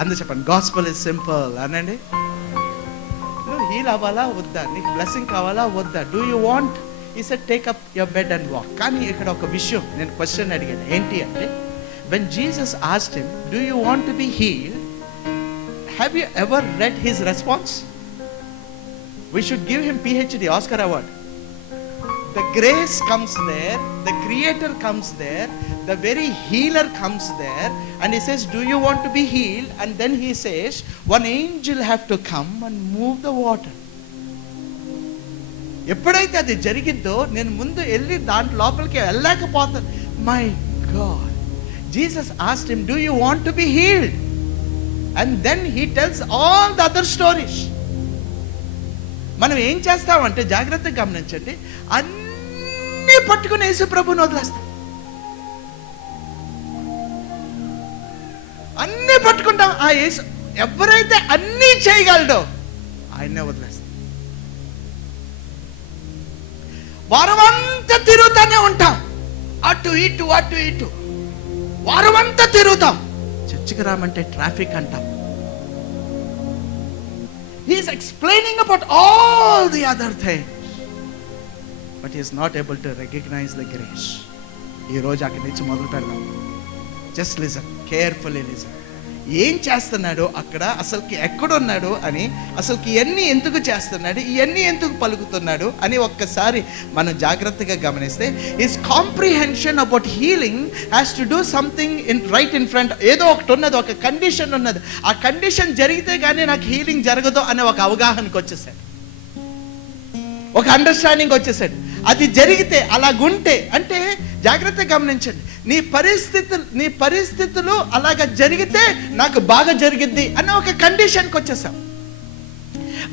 అందరూ చెప్పండి, gospel is simple అనండి. నువ్వు హీల్ అవ్వాలా వద్దా, నీకు బ్లెస్సింగ్ కావాలా వద్దా, డూ యూ వాంట్, ఈ said take up your bed and walk. కానీ ఇక్కడ ఒక విషయం నేను క్వశ్చన్ అడిగాను, ఏంటి అంటే, when Jesus asked him, do you want to be healed, have you ever red his response? We should give him PhD, Oscar award. The grace comes there, the creator comes there, the very healer comes there, and he says, do you want to be healed? And then he says, one angel have to come and move the water. ఎప్పుడైతే అది జరిగిద్దో నేను ముందు వెళ్ళి దాంట్లో లోపలికి వెళ్ళలేకపోతాను. My God, Jesus asked him, do you want to be healed? And then he tells all the other stories. మనం ఏం చేస్తామంటే జాగ్రత్తగా గమనించండి, అన్నీ పట్టుకుని యేసు ప్రభుని వదిలేస్తాం. అన్నీ పట్టుకుంటాం. ఆ యేసు ఎవరైతే అన్నీ చేయగలడో ఆయన్నే వదిలేస్తాం. వారమంతా తిరుగుతానే ఉంటాం, అటు ఇటు అటు ఇటు వారమంతా తిరుగుతాం. చర్చికి రామంటే ట్రాఫిక్ అంటాం. He is explaining about all the other things, but he is not able to recognize the grace. ఈ రోజు అక్కడి నుంచి మొదలు పెడదాం. Just listen, carefully listen. ఏం చేస్తున్నాడు అక్కడ, అసలుకి ఎక్కడున్నాడు అని, అసలుకి ఇవన్నీ ఎందుకు చేస్తున్నాడు, ఇవన్నీ ఎందుకు పలుకుతున్నాడు అని ఒక్కసారి మనం జాగ్రత్తగా గమనిస్తే, his comprehension about healing has to do something right in front. ఏదో ఒకటి ఉన్నది, ఒక కండిషన్ ఉన్నది. ఆ కండిషన్ జరిగితే కానీ నాకు హీలింగ్ జరగదు అనే ఒక అవగాహనకు వచ్చేసాడు, ఒక అండర్స్టాండింగ్ వచ్చేసాడు. అది జరిగితే అలాగుంటే, అంటే జాగ్రత్తగా గమనించండి, నీ పరిస్థితులు అలాగ జరిగితే నాకు బాగా జరిగిద్ది అన్న ఒక కండిషన్కి వచ్చేసాం.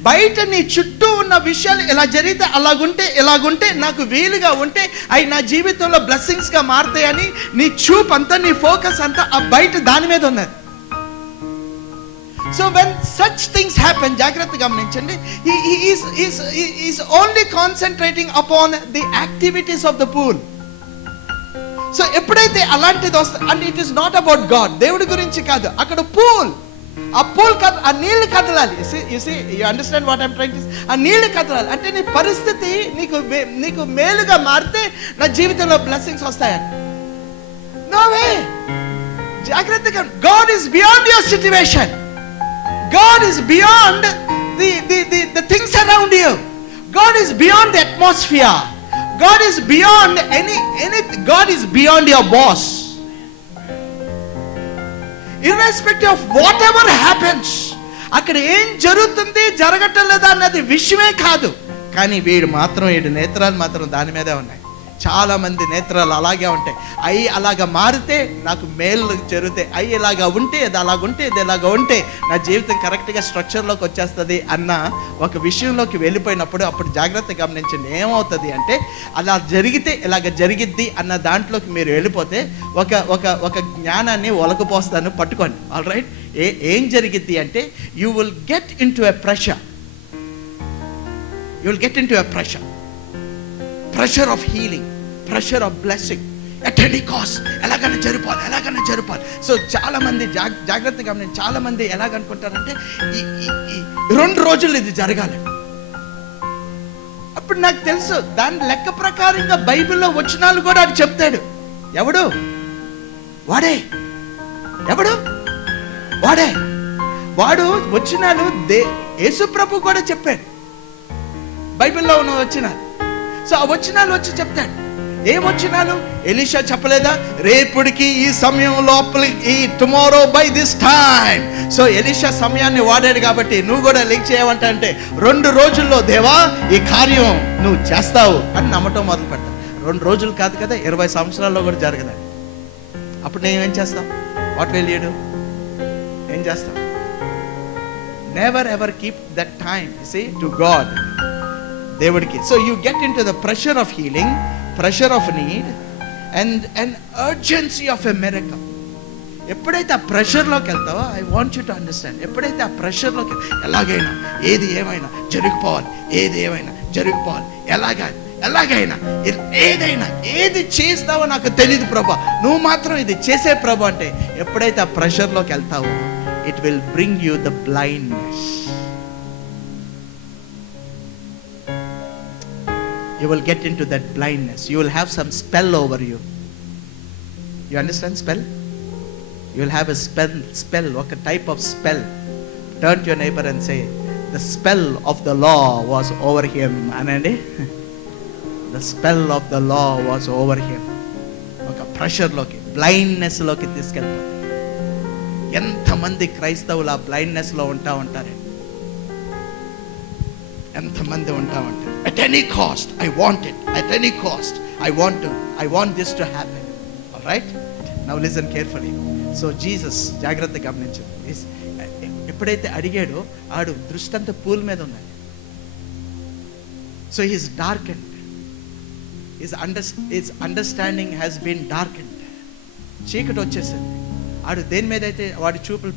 బయట నీ చుట్టూ ఉన్న విషయాలు ఇలా జరిగితే ఇలాగుంటే నాకు వీలుగా ఉంటే అవి నా జీవితంలో బ్లెస్సింగ్స్గా మారుతాయని నీ చూపు అంతా, నీ ఫోకస్ అంతా ఆ బయట దాని మీద ఉన్నది. So when such things happen, జాగ్రత్తగా గమనించండి, he is only concentrating upon the activities of the pool. So ఎప్పుడైతే అలాంటిది వస్తుంది, and it is not about God, దేవుడి గురించి కాదు, అక్కడ పూల్, ఆ పూల్ ఆ నీళ్లు కదలాలి. You understand what I'm trying to say? ఆ నీళ్లు కదలాలి అంటే నీ పరిస్థితి నీకు మేలుగా మారితే నా జీవితంలో బ్లెస్సింగ్స్ వస్తాయని. No way. జాగ్రత్తగా, God is beyond your situation. God is beyond the things around you. God is beyond the atmosphere. God is beyond anything. God is beyond your boss. Irrespective of whatever happens, అక్కడ ఏం జరుగుతుంది జరగటం లేదా అన్నది విషయమే కాదు. కానీ వీడి నేత్రాలు మాత్రం దాని మీదే ఉన్నాయి. చాలా మంది నేత్రాలు అలాగే ఉంటాయి. అవి అలాగ మారితే నాకు మేలు జరుగుతాయి, అవి ఇలాగా ఉంటే ఇది అలాగుంటే ఇది ఇలాగ ఉంటే నా జీవితం కరెక్ట్గా స్ట్రక్చర్లోకి వచ్చేస్తుంది అన్న ఒక విషయంలోకి వెళ్ళిపోయినప్పుడు, అప్పుడు జాగ్రత్తగా గమనించండి, ఏమవుతుంది అంటే అలా జరిగితే ఇలాగ జరిగిద్ది అన్న దాంట్లోకి మీరు వెళ్ళిపోతే ఒక జ్ఞానాన్ని ఒలకపోస్తాను, పట్టుకోండి. All right. ఏం జరిగిద్ది అంటే you will get in to a pressure. You will get in to a pressure of healing, pressure of blessing at any cost. ఎలాగైనా జరుపాలి. సో చాలా మంది జాగ్రత్తగా చాలా మంది ఎలాగనుకుంటారంటే ఈ 2 రోజులు ఇది జరగాలి. అప్పుడు నాకు తెలుసు దాని లెక్క ప్రకారంగా బైబిల్లో వచనాలు కూడా అది చెప్తాడు. ఎవడు వాడు వచనాలు యేసు ప్రభు కూడా చెప్పాడు, బైబిల్లో ఉన్న వచనాలు. సో ఆ వచనాలు వచ్చి చెప్తాడు. ఏం వచనాలు? ఎలీషా చెప్పలేదా, రేపుడికి ఈ సమయం లోపలికి, tomorrow by this time. So Elisha సమయాన్ని వాడాడు కాబట్టి నువ్వు కూడా లింక్ చేయమంట అంటే 2 రోజుల్లో దేవా ఈ కార్యం నువ్వు చేస్తావు అని నమ్మటం మొదలు పెడతావు. 2 రోజులు కాదు కదా, 20 సంవత్సరాల్లో కూడా జరగదు. అప్పుడు నేను ఏం చేస్తావు? What will you do? ఏం చేస్తావు? Never ever keep that time to God, దేవుడికి. So you get in to the pressure of healing, pressure of need and urgency of a miracle. ఎప్పుడైతే ఆ ప్రెషర్లోకి వెళ్తావో, I want you to understand, ఎప్పుడైతే ఆ ప్రెషర్లోకి ఎలాగైనా ఏమైనా జరిగిపోవాలి, ఎలాగైనా ఏది చేస్తావో నాకు తెలియదు ప్రభా, నువ్వు మాత్రం ఇది చేసే ప్రభా అంటే ఎప్పుడైతే ఆ ప్రెషర్లోకి వెళ్తావో it will bring you the blindness. You will get into that blindness. You will have some spell over you. You understand spell? You will have a spell, a type of spell. Turn to your neighbor and say, the spell of the law was over him. Anandi? The spell of the law was over him. ఒక ప్రెషర్లోకి, బ్లైండ్నెస్లోకి తీసుకెళ్తారు. ఎంతమంది క్రైస్తవులు ఆ బ్లైండ్నెస్లో ఉంటారు? ఎంతమంది ఉంటారు? At any cost, I want it. At any cost, I want this to happen. All right? Now listen carefully. So Jesus, జాగ్రత్తగా గమనించండి. ఎప్పుడైతే అడిగాడో ఆడు దృష్టి అంతా పూల్ మీద ఉన్నది. So he is darkened. His understanding has been darkened. చీకటి వచ్చేసింది. ఆడు దేని మీద అయితే వాడి చూపులు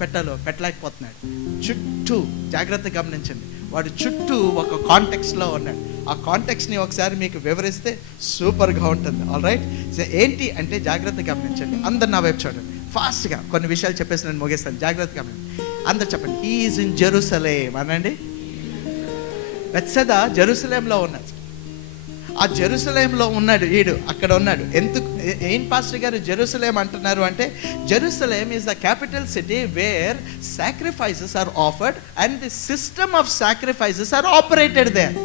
పెట్టలేకపోతున్నాడు. చుట్టూ జాగ్రత్తగా గమనించండి. వాడు చుట్టూ ఒక కాంటెక్స్ట్లో ఉన్నాడు. ఆ కాంటెక్స్ని ఒకసారి మీకు వివరిస్తే సూపర్గా ఉంటుంది. All right? సో ఏంటి అంటే జాగ్రత్తగా గమనించండి. అందరు నా వైపు చూడండి. ఫాస్ట్గా కొన్ని విషయాలు చెప్పేసి నేను ముగిస్తాను. జాగ్రత్తగా గమనించండి. అందరు చెప్పండి, హీ ఈజ్ ఇన్ జెరూసలేం అనండి. బెత్సెదా జెరూసలేంలో ఉన్నది. ఆ జెరూసలేంలో ఉన్నాడు ఈడు, అక్కడ ఉన్నాడు. ఏం పాస్టర్ గారు జెరూసలేం అంటున్నారు అంటే, Jerusalem is the capital city where sacrifices are offered and the system of sacrifices are operated there.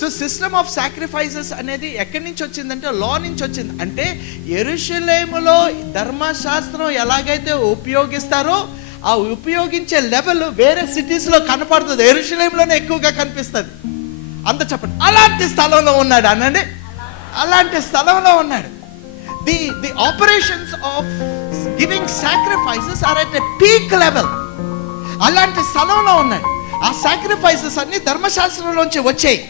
So system of sacrifices అనేది ఎక్కడి నుంచి వచ్చిందంటే లా నుంచి వచ్చింది. అంటే యెరూషలేములో ధర్మశాస్త్రం ఎలాగైతే ఉపయోగిస్తారో ఆ ఉపయోగించే లెవెల్ వేరే సిటీస్లో కనపడుతుంది, యెరూషలేంలోనే ఎక్కువగా కనిపిస్తుంది. అంత చెప్పండి, అలాంటి స్థలంలో ఉన్నాడు అనండి. అలాంటి స్థలంలో ఉన్నాడు. The operations of giving sacrifices are at a peak level. అలాంటి స్థలంలో ఉన్నాడు. ఆ సాక్రిఫైసెస్ అన్ని ధర్మశాస్త్రంలోంచి వచ్చాయి.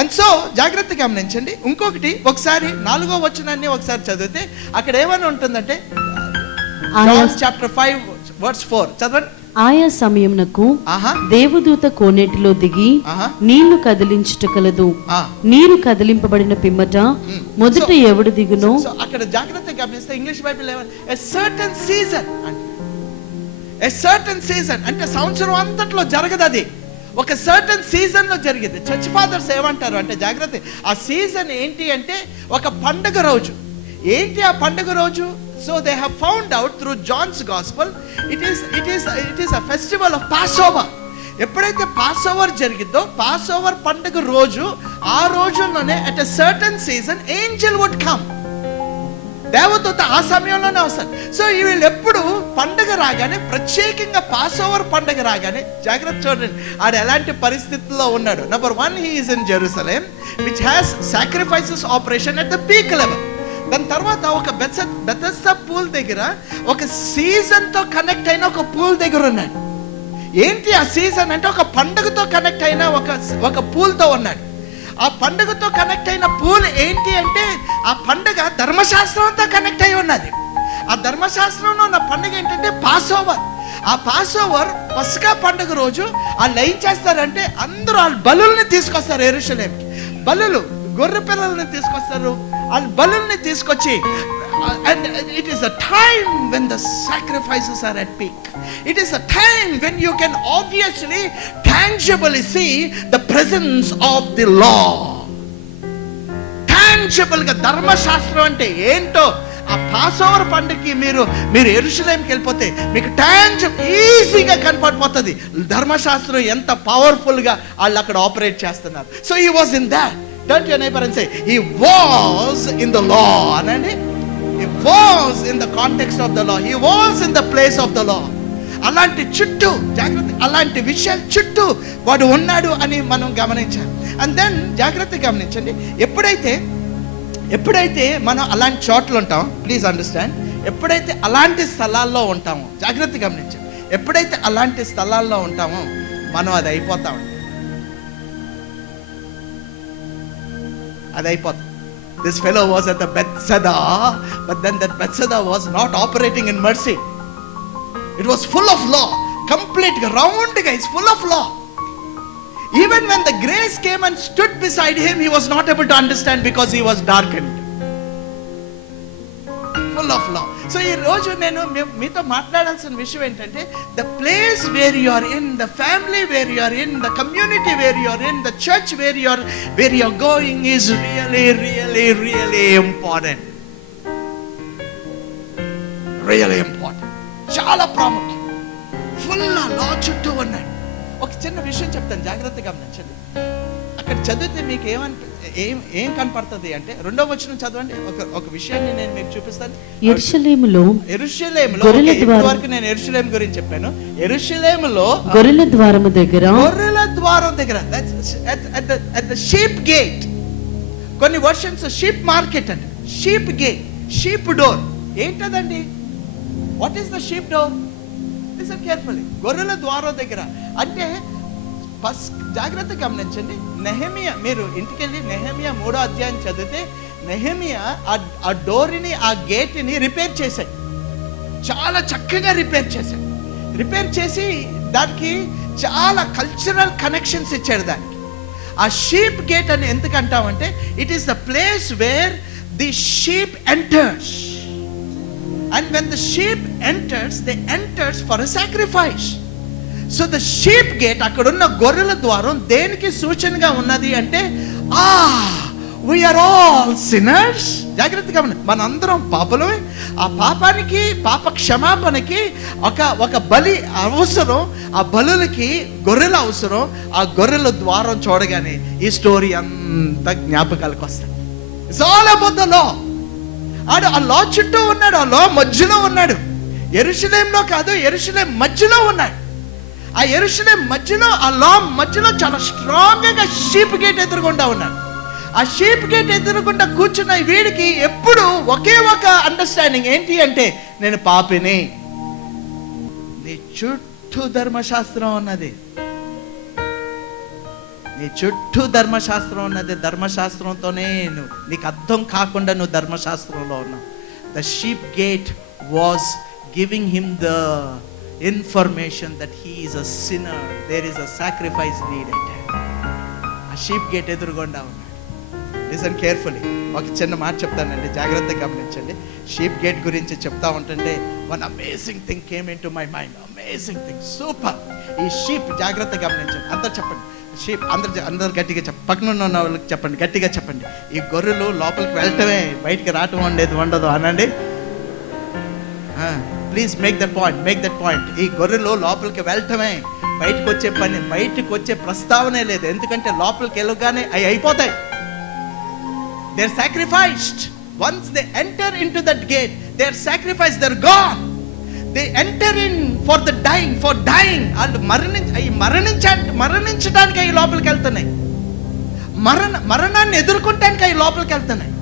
అండ్ సో జాగ్రత్తగా గమనించండి. ఇంకొకటి, ఒకసారి 4వ వచనాన్ని ఒకసారి చదివితే అక్కడ ఏమని ఉంటుందంటే, చాప్టర్ 5 వర్స్ 4 చదవండి. ఆయా సమయమునకు దేవదూత కోనేటిలో దిగి నీళ్లు కదిలించుట కలదు. నీరు కదిలింపబడిన పిమ్మట మొదట ఎవడు దిగునో. అక్కడ జాగ్రత్తగా గమనిస్తే English Bible a certain season అంటే సంవత్సరం అంతట్లో జరగదు. అది ఒక సర్టన్ సీజన్ లో జరిగింది. చర్చ్ ఫాదర్స్ ఏమంటారు అంటే, జాగ్రత్త, ఆ సీజన్ ఏంటి అంటే ఒక పండుగ రోజు. ఏంటి ఆ పండుగ రోజు? So they have found out through John's gospel, it is a festival of Passover. ఎప్పుడైతే పాస్ ఓవర్ జరిగిందో, పాస్ ఓవర్ పండుగ రోజు, ఆ రోజుల్లోనే at a certain season angel would come. దేవదూత ఆ సమయంలోనే వస్తారు. సో వీళ్ళు ఎప్పుడు పండుగ రాగానే, ప్రత్యేకంగా పాస్ ఓవర్ పండుగ రాగానే, జాగ్రత్త చూడండి ఆడు ఎలాంటి పరిస్థితుల్లో ఉన్నాడు. Number 1, he is in Jerusalem which has sacrifices operation at the peak level. దాని తర్వాత ఒక బెతెస్దా పూల్ దగ్గర ఒక సీజన్ తో కనెక్ట్ అయిన ఒక పూల్ దగ్గర ఉన్నాడు. ఏంటి ఆ సీజన్ అంటే, ఒక పండుగతో కనెక్ట్ అయిన ఒక పూల్ తో ఉన్నాడు. ఆ పండుగతో కనెక్ట్ అయిన పూల్ ఏంటి అంటే, ఆ పండుగ ధర్మశాస్త్రంతో కనెక్ట్ అయి ఉన్నది. ఆ ధర్మశాస్త్రంలో ఉన్న పండుగ ఏంటంటే పాస్ ఓవర్. ఆ పాస్ ఓవర్ పస్కా పండుగ రోజు వాళ్ళు ఏం చేస్తారంటే, అందరూ వాళ్ళ బలుల్ని తీసుకొస్తారు యెరూషలేంకి. బలులు, గొర్రె పిల్లల్ని తీసుకొస్తారు. వాళ్ళ బలుల్ని తీసుకొచ్చి, and it is a time when the sacrifices are at peak. It is a time when you can obviously tangibly see the presence of the law. Tangible గా ధర్మశాస్త్రం అంటే ఏంటో ఆ పాస్ ఓవర్ పండుగకి మీరు యెరూషలేంకి వెళ్ళిపోతే మీకు ఈజీగా కనపడిపోతుంది ధర్మశాస్త్రం ఎంత పవర్ఫుల్ గా వాళ్ళు అక్కడ ఆపరేట్ చేస్తున్నారు. So he was in that. Turn to your neighbor and say, he was in the law. Anandi, he was in the context of the law. He was in the place of the law. అలాంటి చుట్టూ జాగ్రత్త, అలాంటి విషయాలు చుట్టూ వాడు ఉన్నాడు అని మనం గమనించాలి. అండ్ దెన్ జాగ్రత్తగా గమనించండి, ఎప్పుడైతే మనం అలాంటి చోట్ల ఉంటాం, ప్లీజ్ అండర్స్టాండ్, ఎప్పుడైతే అలాంటి స్థలాల్లో ఉంటామో, జాగ్రత్తగా గమనించండి, ఎప్పుడైతే అలాంటి స్థలాల్లో ఉంటామో మనం అది అయిపోతా ఉంటాం. అది అయిపోతుంది. This fellow was at the Bethsaida, but then that Bethsaida was not operating in mercy. It was full of law, complete round guys, full of law. Even when the grace came and stood beside him, he was not able to understand because he was darkened. Full of law. So ఈ రోజు నేను మీతో మాట్లాడాల్సిన విషయం ఏంటంటే, the place where you are in, the family where you are in, the community where you are in, the church where you are going is really important. Really important, చాలా ప్రాముఖ్యం. Full లా చుట్టూ ఉన్నాడు. ఒక చిన్న విషయం చెప్తాను, జాగ్రత్తగా గమనించండి. అక్కడ చదివితే మీకు ఏం కనపడుతుంది అంటే, 2వ వచనం చదవండి. ఒక విషయాన్ని నేను మీకు చూపిస్తాను. యెరూషలేములో వరకు నేను యెరూషలేము గురించి చెప్పాను. యెరూషలేములో గొర్రెల ద్వారము దగ్గర at the sheep gate, కొన్ని వర్షన్స్ షీప్ మార్కెట్ అండి, షీప్ గేట్, షీప్ డోర్. ఏంటదండి? What is the sheep door? Listen carefully. గొర్రెల ద్వారం దగ్గర అంటే జాగ్రత్తగా గమనించండి. నెహెమియా, మీరు ఇంటికి వెళ్ళి నెహెమియా 3వ అధ్యాయం చదివితే, నెహెమియా ఆ డోర్ని, ఆ గేట్ని రిపేర్ చేశాడు. చాలా చక్కగా రిపేర్ చేశాడు. రిపేర్ చేసి దానికి చాలా కల్చరల్ కనెక్షన్స్ ఇచ్చాడు దానికి. ఆ షీప్ గేట్ అని ఎందుకంటామంటే, it is the place where the sheep enters. And when the sheep enters, they enters for a sacrifice. So the sheep gate, అక్కడున్న గొర్రెల ద్వారం దేనికి సూచనగా ఉన్నది అంటే, we are all sinners. జాగ్రత్తగా మనందరం పాపలమే. ఆ పాపానికి, పాప క్షమాపణకి ఒక బలి అవసరం. ఆ బలులకి గొర్రెల అవసరం. ఆ గొర్రెల ద్వారం చూడగానే ఈ స్టోరీ అంతా జ్ఞాపకాలకు వస్తుంది. It's all about the law. ఆడు ఆ లా చుట్టూ ఉన్నాడు, ఆ లా మధ్యలో ఉన్నాడు. యెరూషలేంలో కాదు, యెరూషలేం మధ్యలో ఉన్నాడు. ఆ యెరూషలేం మధ్యలో, ఆ లా మధ్యలో చాలా స్ట్రాంగ్ గా షీప్ గేట్ ఎదురుగుండా ఉన్నాడు. ఆ షీప్ గేట్ ఎదురుగుండా కూర్చున్న వీడికి ఎప్పుడు ఒకే ఒక అండర్స్టాండింగ్ ఏంటి అంటే, నేను పాపిని. నీ చుట్టూ ధర్మశాస్త్రం ఉన్నది, నీ చుట్టూ ధర్మశాస్త్రం ఉన్నది. ధర్మశాస్త్రంతోనే నీకు అర్థం కాకుండా నువ్వు ధర్మశాస్త్రంలో ఉన్నావు. The sheep gate was giving him the information that he is a sinner, there is a sacrifice needed. ఆ షీప్ గేట్ ఎదురుగుండా ఉన్నాడు. Listen carefully. ఒక చిన్న మాట చెప్తానండి, జాగ్రత్తగా గమనించండి. షీప్ గేట్ గురించి చెప్తా ఉంటుంటే one amazing thing came in to my mind. Amazing thing, super. ఈ షీప్ జాగ్రత్తగా గమనించండి. అందరు చెప్పండి, షీప్. అందరు గట్టిగా పక్కన ఉన్న వాళ్ళకి చెప్పండి, గట్టిగా చెప్పండి. ఈ గొర్రెలు లోపలికి వెళ్ళటమే, బయటికి రావటం ఉండదు అనండి. Please make that point. ఈ గొర్రెలు లోపలికి వెళ్ళటమే, బయటకు వచ్చే ప్రస్తావనే లేదు. ఎందుకంటే లోపలికి వెళ్ళగానే అవి అయిపోతాయి. They are sacrificed. Once they enter into that gate, they are sacrificed, they are gone. They enter in for the dying, for dying. వాళ్ళు మరణించడానికి అవి లోపలికి వెళ్తున్నాయి. మరణాన్ని ఎదుర్కొంటానికి అవి లోపలికి వెళ్తున్నాయి.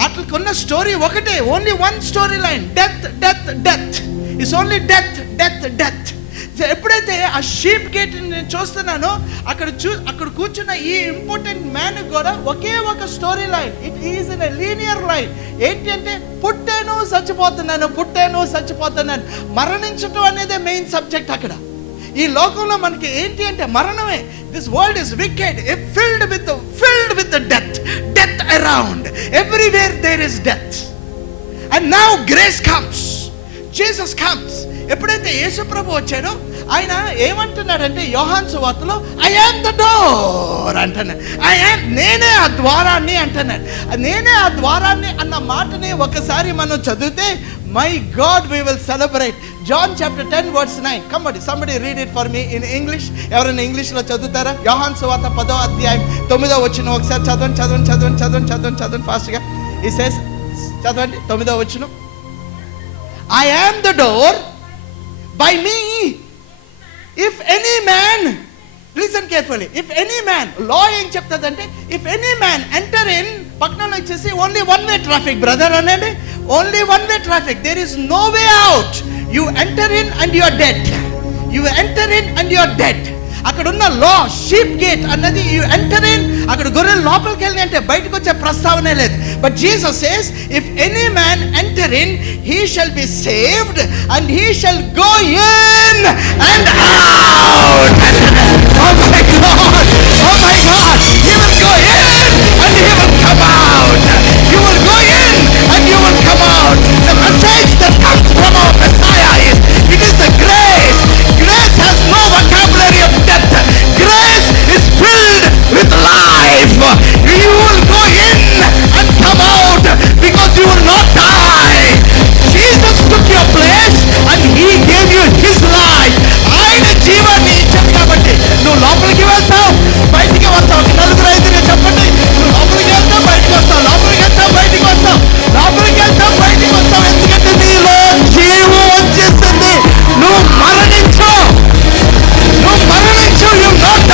వాటికి ఉన్న స్టోరీ ఒకటే, only one story line, death. It's only death. ఎప్పుడైతే ఆ షీప్ గేట్ నేను చూస్తున్నానో, అక్కడ కూర్చున్న ఈ ఇంపార్టెంట్ మ్యాన్ కూడా ఒకే ఒక story line. It is in a linear line. ఏంటి అంటే, పుట్టాను చచ్చిపోతున్నాను. మరణించటం అనేది మెయిన్ సబ్జెక్ట్ అక్కడ. ఈ లోకంలో మనకి ఏంటి అంటే మరణమే. This world is wicked, filled with death around. Everywhere there is death. And now grace comes, Jesus comes. ఎప్పుడైతే యేసు ప్రభు వచ్చాడో, ఆయన ఏమంటున్నాడంటే, యోహాను సువార్తలో ఐ యామ్ ద డోర్ అంటున్నాడు. నేనే ఆ ద్వారాన్ని అంటున్నాడు. నేనే ఆ ద్వారాన్ని అన్న మాటని ఒకసారి మనం చదివితే, my God, we will celebrate. John chapter 10 verse 9. Somebody read it for me in English. ఎవరైనా ఇంగ్లీష్ లో చదువుతారా? యోహాను సువార్త 10వ అధ్యాయం 9వ వచనం ఒకసారి చదవండి ఫాస్ట్ గా. It says, చదవండి 9వ వచనం. I am the door. By me, if any man, listen carefully, if any man, law ఏం చెప్తుందంటే, if any man enter in, పక్కనలో వచ్చేసి only one way traffic, brother అనండి. Only one way traffic, there is no way out. You enter in and you are dead. అక్కడ ఉన్న లా, sheep gate అన్నది, you enter in. అక్కడ గొర్రెలు లోపలికి వెళ్ళి అంటే బయటకు వచ్చే ప్రస్తావనే లేదు. But Jesus says, if any man enter in, he shall be saved and he shall go in and out. Oh my God, he will go in and he will come out. You will go in and you will come out. The message that comes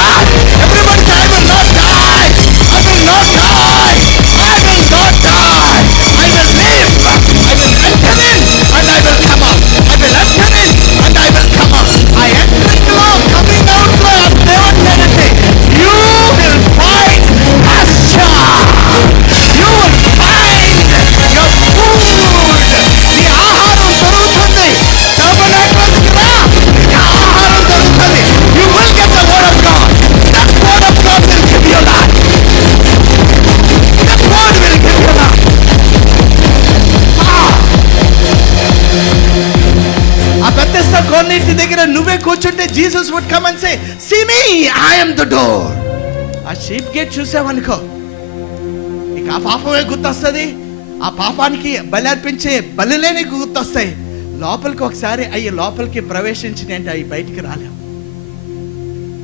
die. Everybody say, I will not die. I will not die. I will not die. I will live. I will enter in and I will come out. I will enter in and I will come out. I enter in law, coming out law. I've never said anything. You will find pasture. You will find your food. నీ ఆహారం దొరుకుతుంది. Tabernaclers కి రా. నీ ఆహారం దొరుకుతుంది. You will get the word of God. That word of God will give you life. That word will give you life. ఆ Bethesda కొన్నింటి దగ్గర నువ్వే కూర్చుంటే Jesus would come and say, see me, I am the door. ఆ sheep gate చూసావనుకో, ఇక ఆ పాపమే గుర్తొస్తుంది. ఆ పాపానికి బలి అర్పించే బలిలే నీకు గుర్తొస్తాయి. లోపలికి ఒకసారి అయ్యి లోపలికి ప్రవేశించిన అంటే అవి బయటికి రాలేవు.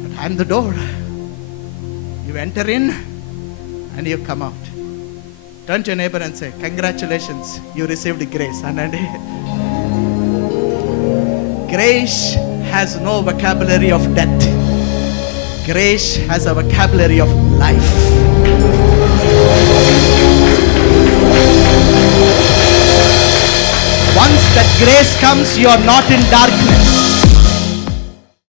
But I'm the door. You enter in and you come out. Turn to your neighbour and say, congratulations, you received grace అనండి. Grace has no vocabulary of death. Grace has a vocabulary of life. Once that grace comes, you are not in darkness.